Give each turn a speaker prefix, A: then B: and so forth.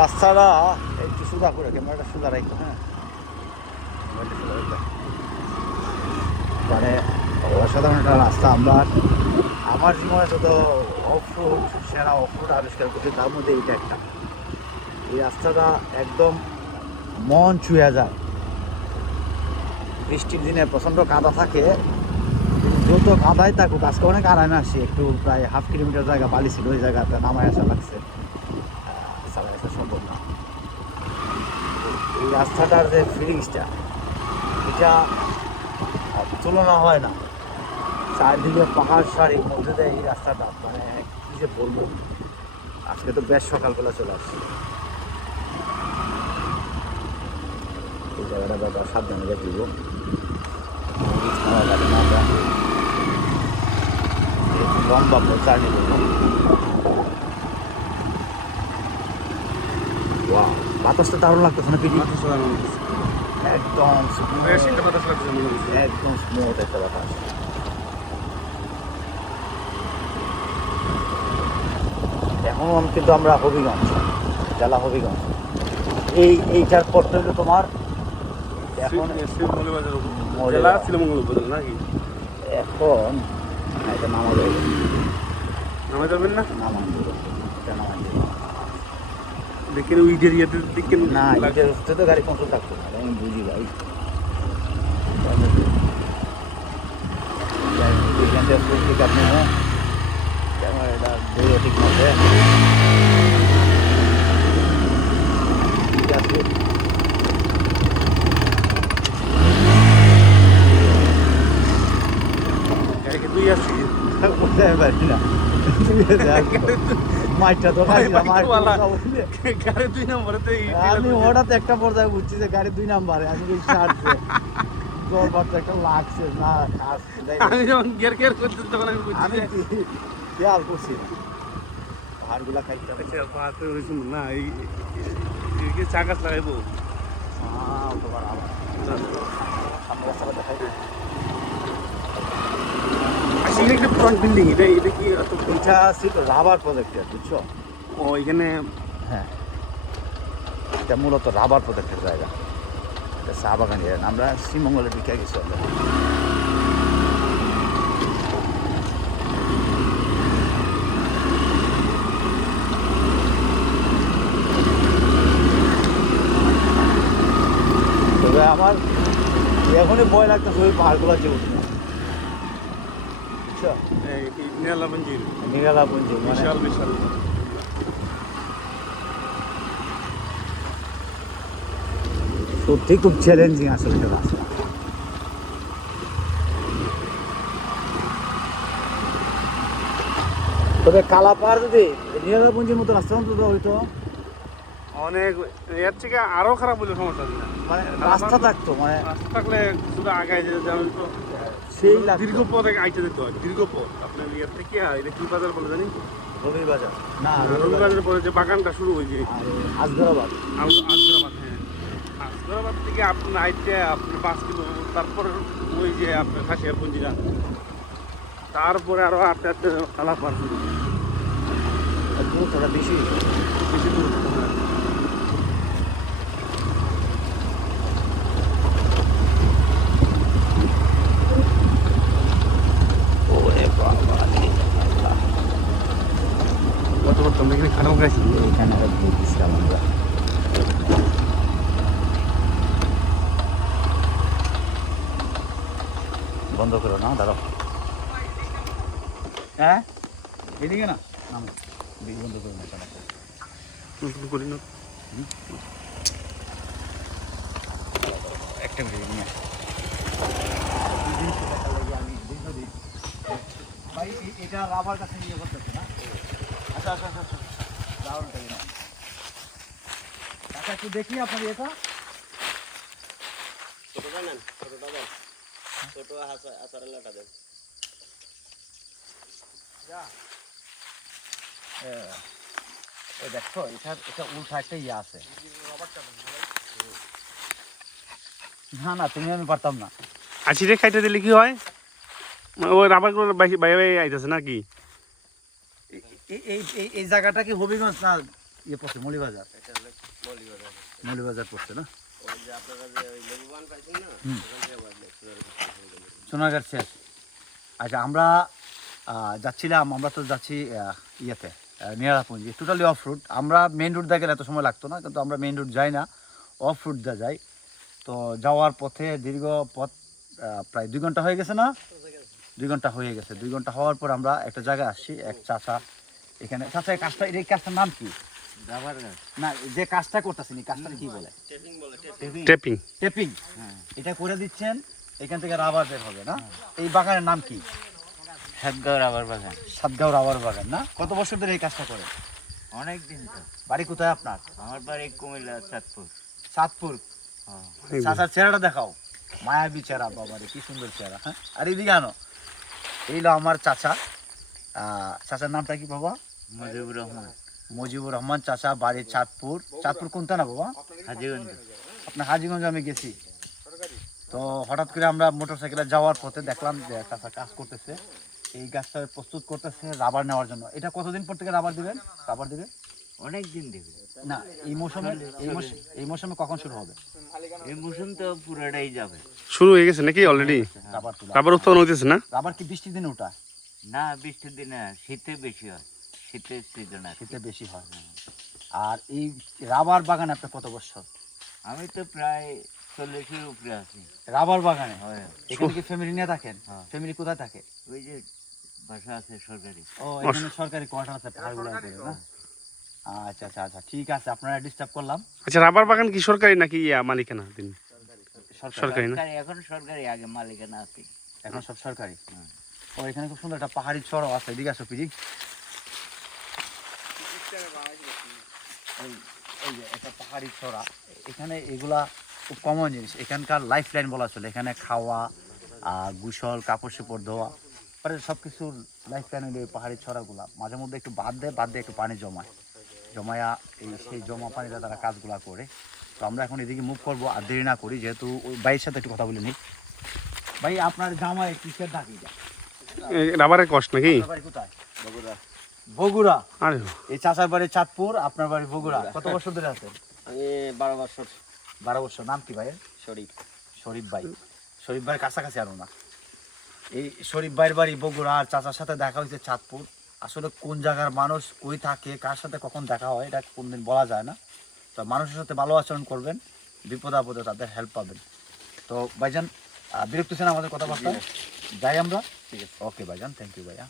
A: রাস্তাটা একটু সুদা করে, ক্যামেরাটা সুদা রাখো হ্যাঁ। মানে অসাধারণ একটা রাস্তা, আমরা আমার জীবনে যত অফরোড সেরা অফরোড আবিষ্কার করছি, তার মধ্যে এইটা একটা। এই রাস্তাটা একদম মন ছুঁয়ে যায়। বৃষ্টির দিনে প্রচণ্ড কাদা থাকে যত কাদাই থাকুক আজকে অনেক আরামে আসি, একটু প্রায় হাফ কিলোমিটার জায়গা বালি ছিল, ওই জায়গাতে নামায় আসা লাগছে আহ, চালায় আসা সম্ভব না এই রাস্তাটার যে ফিলিংসটা এটা তুলনা হয় না। চারদিকে পাহাড় সারির মধ্যে দিয়ে এই রাস্তাটা মানে কি যে বলব? আজকে তো বেশ সকালবেলা চলে আসছে। এই জায়গাটা দাদা সাবধানে রেখে দিব লম্বা জার্নি করব বাতাসটা দারুণ লাগতেছে না পিটি একদম একদম স্মুথ একটা বাতাস। এখন কিন্তু আমরা হবিগঞ্জ জেলা হবিগঞ্জ। এই এইটার পরটা হলো তোমার এখন এখন নামা যাবে
B: নামে যাবেন না?
A: নামান দেবো এটা নামান দেবো
B: দেখেন ওই এরিয়াতে দেখেন
A: না, এটার হচ্ছে তো গাড়ি কন্ট্রোল থাকতো না, আমি বুঝি ভাই। এখান থেকে আপনি ক্যামেরাটা দূরে ঠিক মতো ঠিক আছে
B: গাড়িকে তুই আসছি
A: বুঝতে পারি না মাইটটা তো
B: ভাই,
A: খাইছিলাম
B: ভাই, তো আলা।
A: মাইট
B: গাড়ি দুই নম্বরেতে এই-
A: আমি হঠাৎ একটা পর্যায়ে বুঝছি যে গাড়ি দুই নাম্বারে আমি একটা লাগছে না
B: আমি যখন গের গের করতে তখন আমি বুঝছি
A: খেয়াল করছি পাহাড়গুলা খাইতে
B: আচ্ছা, না চাকাস লাগাইবো।
A: তোমার আবার দেখাই।
B: একটা ফ্রন্ট বিল্ডিং এটা এটা কি এত
A: এটা ছিল রাবার প্রজেক্টের বুঝছ?
B: ও এখানে
A: হ্যাঁ। এটা মূলত রাবার প্রজেক্টের জায়গা। এটা চা বাগান না। আমরা শ্রীমঙ্গলে ঢুকে গেছি তবে আমার এখনই ভয় লাগতেছে ওই পাহাড়গুলো যে উঠবে পুঞ্জি মানে?
B: বিশাল বিশাল।
A: সত্যি খুব চ্যালেঞ্জিং আসলে রাস্তা। তবে কালাপাহাড় যদি নিরালাপুঞ্জির মতো রাস্তা অন্তত হইতো?
B: অনেক এর থেকে আরও খারাপ হলে সমস্যা।
A: মানে রাস্তা থাকতো মানে
B: রাস্তা থাকলে শুধু আগায় যেতে যেমন তো
A: সেই লাগতো।
B: দীর্ঘ পথ আইতে যেতে হয় দীর্ঘ পথ। আপনার ইয়ার থেকে এটা কি বাজার বলে
A: বাজার না
B: রবি
A: বাজার
B: বাজারের পরে যে বাগানটা শুরু হয়েছে হ্যাঁ। থেকে আপনার আইতে পাঁচ কিলো তারপরে ওই যে আপনার খাসিয়া পুঞ্জিরা তারপরে পার শুরু
A: বেশি।
B: বেশি দূর হ্যাঁ।
A: ওরে বাবা
B: কত কত এখানে খারাপ খাইছি?
A: আমরা বন্ধ করো না দাঁড়াও। হ্যাঁ? এদিকে না। নাম। বন্ধ করো না
B: করি না।
A: একটা নিয়ে ভাই এটা রাবার কাছে নিয়ে করতেছে না? দারুণ এটা দেখো এটা এটা উল্টা একটা ইয়ে আছে না না তুমি আমি পারতাম না
B: আশি রে খাইতে দিলে কি হয়? ওই রাবার বাইরে আইতেছে নাকি?
A: এই এই জায়গাটা কি হবিগঞ্জ না ইয়ে পড়ছে মলিবাজার?
C: মৌলিবাজার
A: পড়ছে না। সোনারগাঁ শেষ। আচ্ছা আমরা যাচ্ছিলাম আমরা তো যাচ্ছি ইয়েতে আহ, টোটালি অফ রুট আমরা মেন রুট দিয়ে এত সময় লাগতো না কিন্তু আমরা মেন রুট যাই না। অফ রুট দিয়ে যাই। তো যাওয়ার পথে দীর্ঘ পথ প্রায় দুই ঘণ্টা হয়ে গেছে না? দুই ঘণ্টা হয়ে গেছে। দুই ঘণ্টা হওয়ার পর আমরা একটা জায়গায় আসছি এক চাচা এখানে। চাচা এই কাজটা এই কাজটার নাম কি? না। যে কাজটা করতেছেন এই কাজটা কি বলে?
C: টেপিং টেপিং
B: টেপিং
A: টেপিং এটা করে দিচ্ছেন এখান থেকে রাবার বের হবে না? এই বাগানের নাম কি?
C: সাতগাঁও রাবার বাগান।
A: সাতগাঁও রাবার বাগান না? কত বছর ধরে এই কাজটা করে
C: অনেক দিন তো।
A: বাড়ি কোথায় আপনার?
C: আমার বাড়ি কুমিল্লা চাঁদপুর।
A: সাতপুর চাচার চেহারাটা দেখাও। মায়াবী চেহারা বাবারে কি সুন্দর চেহারা হ্যাঁ? আর এদিকে আনো। এইলো আমার চাচা। চাচার নামটা কি বাবা?
C: মুজিবুর রহমান।
A: মুজিবুর রহমান চাচা বাড়ি চাঁদপুর। চাঁদপুর কোনটা না বাবা?
C: হাজিগঞ্জ।
A: আপনার হাজিগঞ্জ আমি গেছি। তো হঠাৎ করে আমরা মোটর সাইকেলে যাওয়ার পথে দেখলাম যে চাচা কাজ করতেছে। এই গাছটা প্রস্তুত করতেছে রাবার নেওয়ার জন্য। এটা কতদিন পর থেকে রাবার দিবেন? রাবার দিবেন?
C: অনেক দিন দেবে।
A: না এই মৌসুমে এই মৌসুমে এই মৌসুমে কখন শুরু হবে?
C: এই মৌসুম তো পুরোটাই যাবে।
B: শুরু হয়ে গেছে নাকি অলরেডি
A: রাবার
B: রাবার উৎপাদন হইতেছে না?
A: রাবার কি বৃষ্টির দিনে ওটা
C: না বৃষ্টির দিনে শীতে বেশি হয় শীতের সিজন আছে
A: শীতে বেশি হয়। আর এই রাবার বাগানে আপনার কত বছর?
C: আমি তো প্রায় চল্লিশের উপরে আছি।
A: রাবার বাগানে?
C: হয়।
A: এখানে কি ফ্যামিলি নিয়ে থাকেন
C: হ্যাঁ।
A: ফ্যামিলি কোথায় থাকে?
C: ওই যে বাসা আছে সরকারি।
A: ও এখানে সরকারি কোয়ার্টার আছে পাহাড়গুলো না? আচ্ছা আচ্ছা আচ্ছা ঠিক আছে আপনারা ডিস্টার্ব করলাম।
B: আচ্ছা রাবার বাগান কি সরকারি নাকি ইয়া মালিকানা দিন?
A: সরকারি
B: না?
C: এখন সরকারি আগে মালিকানা আছে।
A: এখন সব সরকারি?
C: হুম।
A: ও এখানে খুব সুন্দর একটা পাহাড়ি চড়ও আছে এদিকে আসো পিজি? পাহাড়ি এখানে এগুলা খুব কমন জিনিস। এখানকার বলা চলে, এখানে খাওয়া কাপড় চোপড় ধোয়া লাইফ লাইন ছড়াগুলা মাঝে মধ্যে একটু বাদ দেয়, বাদ দিয়ে একটু পানি জমায়। জমায়া, এই সেই জমা তারা কাজগুলা করে। তো আমরা এখন এদিকে মুভ করব, আর দেরি না করি, যেহেতু ওই ভাইয়ের সাথে একটু কথা বলে নিই। ভাই, আপনার জামায় কিসের ঢাকি যা
B: এই রাবারের কষ্ট নাকি?
A: আপনার বাড়ি কোথায়? বগুড়া। বগুড়া?
B: আরে
A: এই চাচার বাড়ি চাঁদপুর আপনার বাড়ি বগুড়া। কত বছর ধরে আছেন?
C: আমি বারো বছর।
A: বারো বছর। নাম কি ভাইয়ের?
C: শরীফ।
A: শরীফ ভাই। শরীফ ভাইয়ের কাছাকাছি আনো না। এই শরীফ ভাইয়ের বাড়ি বগুড়া আর চাচার সাথে দেখা হয়েছে চাঁদপুর। আসলে কোন জায়গার মানুষ কই থাকে কার সাথে কখন দেখা হয় এটা কোনদিন বলা যায় না। তো মানুষের সাথে ভালো আচরণ করবেন বিপদ আপদে তাদের হেল্প পাবেন। তো ভাইজান বিরক্ত ছিলেন আমাদের কথাবার্তা? যাই আমরা ঠিক আছে। ওকে ভাইজান থ্যাংক ইউ ভাইয়া।